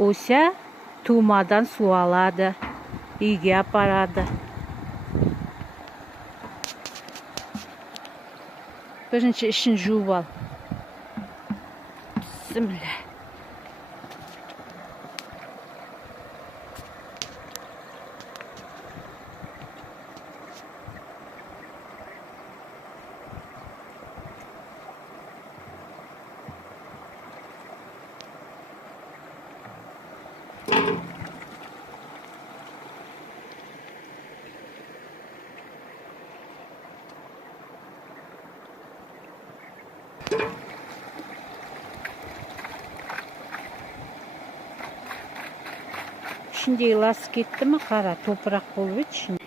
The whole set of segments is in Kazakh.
Ося тумадан су алады, үйге апарады. Бірінші ішін жуып ал. Бісміллә. İçindегі лас кетті ме? Қара, топырақ болып еді ішінде.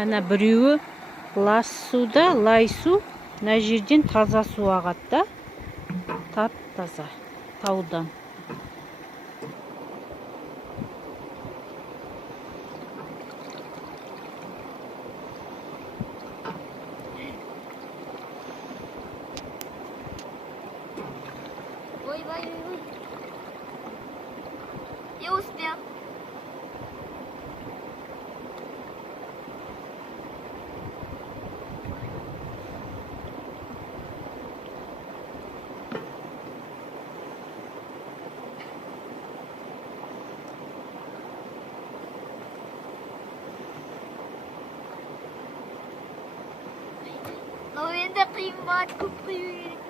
Ана біреуі лас суда, лай су, мына жерден таза су ағады да, тап-таза таудан. Ой. Я успел. Но это климат купили.